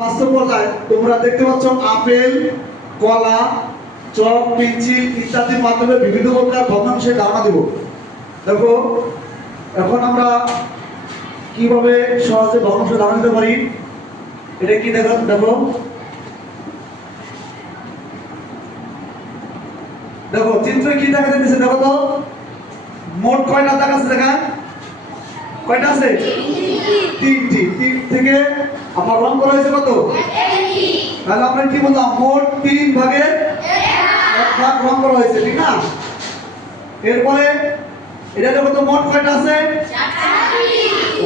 বাস্তব পর্যায়ে তোমরা দেখতে পাচ্ছ আপেল, কলা, চক, পেন্সিল ইত্যাদির মাধ্যমে বিভিন্ন প্রকার ভগ্নাংশের ধারণা দেব। দেখো এখন আমরা কিভাবে সহজে ভগ্নাংশ ধারণা দিতে পারি, এটা কি দেখো দেখো দেখো চিত্রে কি দেখা যাচ্ছে, দেখো তো মোট কয়টা দাগ আছে, দেখা কয়টা আছে? তিনটি। তিন থেকে আমার রং করা হয়েছে কত? তাহলে আমরা কি বললাম, মোট 3 ভাগের 1 ভাগ রং করা হয়েছে, ঠিক না? এরপরে এটা দেখো তো মোট কয়টা আছে? 4টি।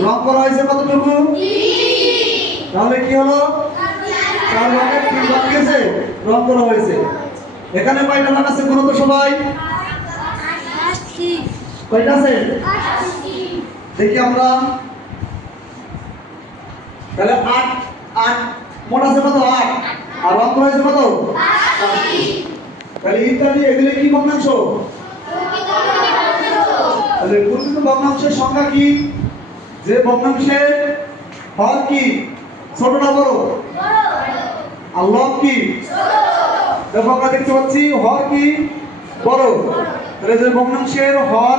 রং করা হয়েছে কতটুকু? 3। তাহলে কি হলো, 4 ভাগের 3 ভাগ গেছে রং করা হয়েছে। এখানে কয়টা ভাগ আছে বলো তো সবাই? 8টি। কয়টা আছে? 8টি। দেখি আমরা, তাহলে 8 মোট আছে কত? 8 আর রং করা হয়েছে কত? 8টি। তাহলে ইত্যাদি এগুলো কি ভগ্নাংশ? তাহলে প্রকৃত ভগ্নাংশের সংখ্যা কি? যে ভগ্নাংশের হর কি, ছোট না বড়? আর লব কি? দেখো আমরা দেখতে পাচ্ছি হর কি বড়, তাহলে যে ভগ্নাংশের হর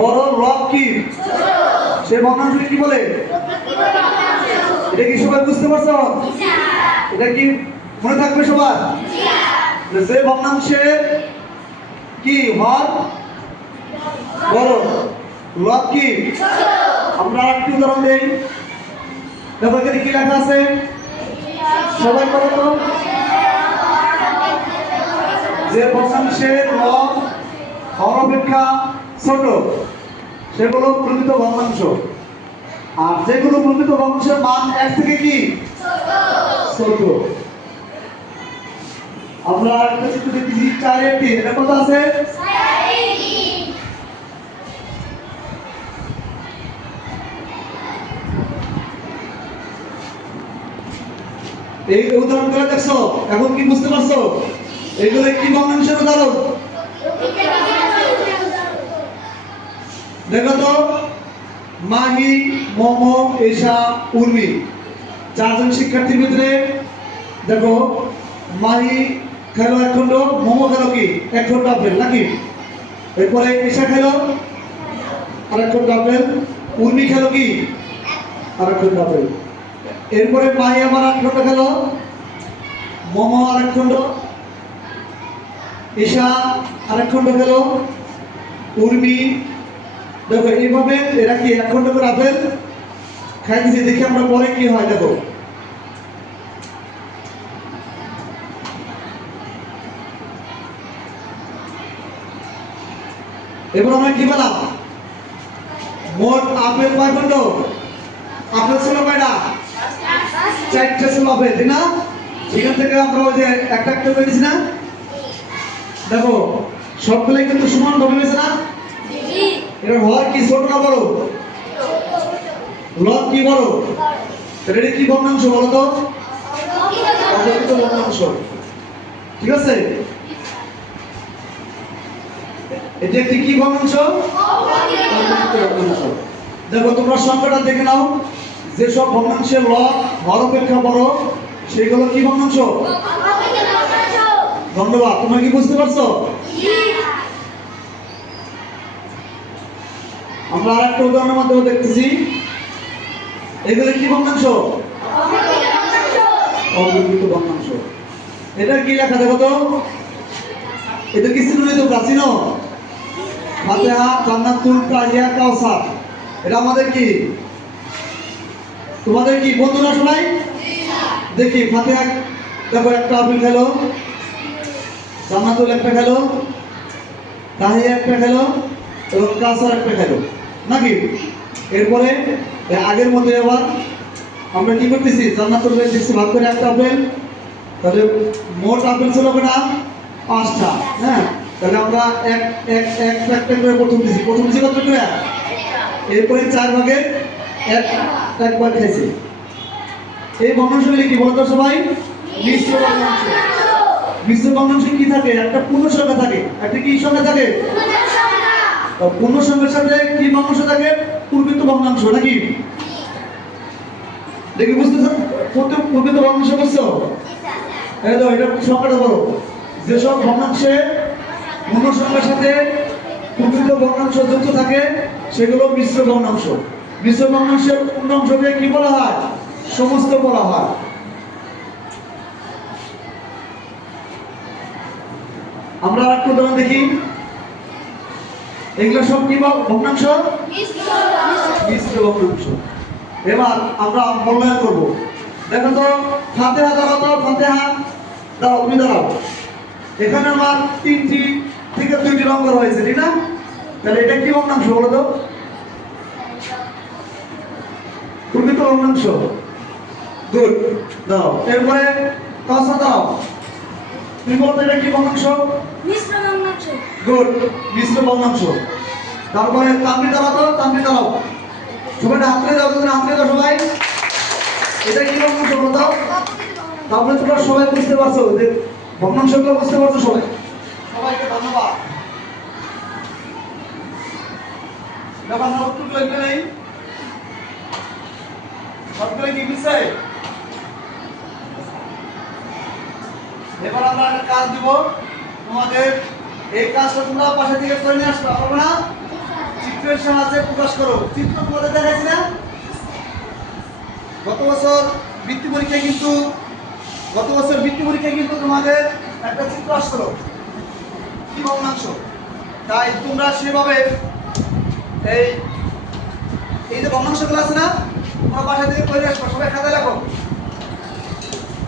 বড়, লব কি সেই ভগ্নাংশকে কি বলে? এটা কি সবাই বুঝতে পারছো? এটা কি মনে থাকবে সবার? যে ভগ্নাংশের কি হর বড়, লব কি? আমরা আরেকটি উদাহরণ দেই। দেখো এখানে কি লেখা আছে, সবাই বলো তো। যে ভগ্নাংশের লব হর অপেক্ষা ছোট সেগুলো প্রকৃত ভগ্নাংশ, আর যেগুলো প্রকৃত ভগ্নাংশের মান 1 থেকে কি ছোট। আমরা একটা চিত্র দেখতেছি 4 এর 3, এটা কত আছে? 4 এর 3। এই উদাহরণগুলো দেখছো, এখন কি বুঝতে পারছো এগুলো কি ভগ্নাংশের উদাহরণ? দেখো তো, মাহি, মোমো, এশা, উর্মি 4 জন শিক্ষার্থীর ভিতরে দেখো মাহি খেলো 1 খন্ড, মোমো খেলো কি 1 খন্ড আপেল নাকি, এরপরে এশা খেলো আরেক খন্ড আপেল, উর্মি খেলো কি আরেক খন্ড আপেল, এরপরে মাহি আবার 8 খন্ড খেলো, মোমো আরেক খন্ড, এশা আরেক খন্ড খেলো, উর্মি দেখো এইভাবে এরা কি 1 খন্ড করে আপেল খাই দিয়েছে। দেখি আমরা পরে কি হয়, দেখো এবার আমরা কি পেলাম, মোট আপেল কয় খন্ড? আপেল ছিল কয়টা? 4টে ছিল আপেল, ঠিক না? সেখান থেকে আমরা ওই যে একটা একটা পেয়েছি না, দেখো সবগুলোই কিন্তু সমান ভাবে হয়েছে না? এর হর কি ছোট না বড়? লব কি বড়? তাহলে এটা কি ভগ্নাংশ বলো তো? অবকৃত ভগ্নাংশ, ঠিক আছে? এটা একটি কি ভগ্নাংশ? অবকৃত ভগ্নাংশ। দেখো তোমরা সংখ্যাটা দেখে নাও, যে সব ভগ্নাংশের লব হর অপেক্ষা বড় সেগুলো কি ভগ্নাংশ? ধন্যবাদ। তোমরা কি বুঝতে পারছো? আমরা আরেকটা উদাহরণের মাধ্যমে দেখতেছি, এগুলো কি ভগ্নাংশ? অবকৃত ভগ্নাংশ। এটা কি লেখা দেখো তো, এটা কি চিহ্নিত প্রাচীন? ফাতিহা, জান্নাতুল, তাহিয়া, কাউসার, এটা আমাদের কি তোমাদের কি বন্ধুরা সবাই? দেখি ফাতিহা দেখো একটা আপেল খেলো, জান্নাতুল একটা খেলো, তাহিয়া একটা খেলো এবং কাউসার একটা খেলো নাকি। এরপরে আগের মধ্যে আবার আমরা কি করতেছি, জান্নাতুল দিচ্ছি ভাগ করে একটা আপেল, তাহলে মোট আপেল ছিল কটা? 5টা। হ্যাঁ, তাহলে আমরা এক এক এক একটা করে প্রথম দিছি কত করে? এরপরে 4 ভাগে এক ভাগ খাইছি। এই ভগ্নাংশগুলি কি বলতো সবাই? মিশ্র ভগ্নাংশ। মিশ্র ভগ্নাংশে কি থাকে? একটা পূর্ণ সংখ্যা থাকে, একটা কি সংখ্যা থাকে? পূর্ণ সংখ্যার সাথে কি ভগ্নাংশ থাকে? প্রকৃত ভগ্নাংশ নাকি। দেখি বুঝতে প্রকৃত ভগ্নাংশ বুঝছো? এই তো এটা সংখ্যাটা বলো, যেসব ভগ্নাংশে পূর্ণ সংখ্যার সাথে প্রকৃত ভগ্নাংশ যুক্ত থাকে সেগুলো মিশ্র ভগ্নাংশ। মিশ্র ভগ্নাংশের পূর্ণাংশকে কি বলা হয়? সমস্ত বলা হয়। আমরা আরেকটা উদাহরণ দেখি। এগুলো সব কি ভগ্নাংশ? মিশ্র ভগ্নাংশ। এবার আমরা মূল্যায়ন করব। দেখো তো, ফাতিহা দাঁড়াও তো, ফাতিহা দাঁড়াও, তুমি দাঁড়াও। এখানে আমার 3টি থেকে 2টি নম্বর হয়েছে, ঠিক না? তাহলে এটা কি ভগ্নাংশ বলো তো? প্রকৃত ভগ্নাংশ। গুড, দাও। এরপরে কাউসার দাও, তুমি বলো তো এটা কি ভগ্নাংশ? মিশ্র ভগ্নাংশ। গুড, মিশ্র ভগ্নাংশ। তারপরে তানভীর দাঁড়াও তো, তানভীর দাঁড়াও। সবাই হাতলে দাও, তুমি হাতলে দাও সবাই। এটা কি ভগ্নাংশ বলো দাও? তারপরে তোমরা সবাই বুঝতে পারছো যে ভগ্নাংশগুলো বুঝতে পারছো সবাই। সবাইকে ধন্যবাদ। দেখো আমরা উত্তর লিখতে নেই, সবগুলো কি মিশে। এবার আমরা একটা কাজ দিব তোমাদের। এই কাজটা তোমরা পাশে থেকে করে নিয়ে আসবে, পারবে না? চিত্রের সাহায্যে প্রকাশ করো। চিত্র তোমাদের দেখাইছি না? গত বছর বৃত্তি পরীক্ষায় কিন্তু তোমাদের একটা চিত্র আসলো কি ভগ্নাংশ। তাই তোমরা সেভাবে এই যে ভগ্নাংশগুলো আছে না, তোমরা বাসা থেকে করে আসবো। সবাই খাতায় লেখো।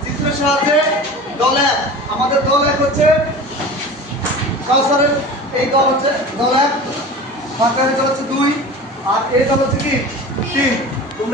চিত্রের সাহায্যে দল এক, আমাদের দল এক হচ্ছে কাউসারের এই দল হচ্ছে দল এক, ফাঁকারের দল হচ্ছে 2, আর এই দল হচ্ছে কি 3।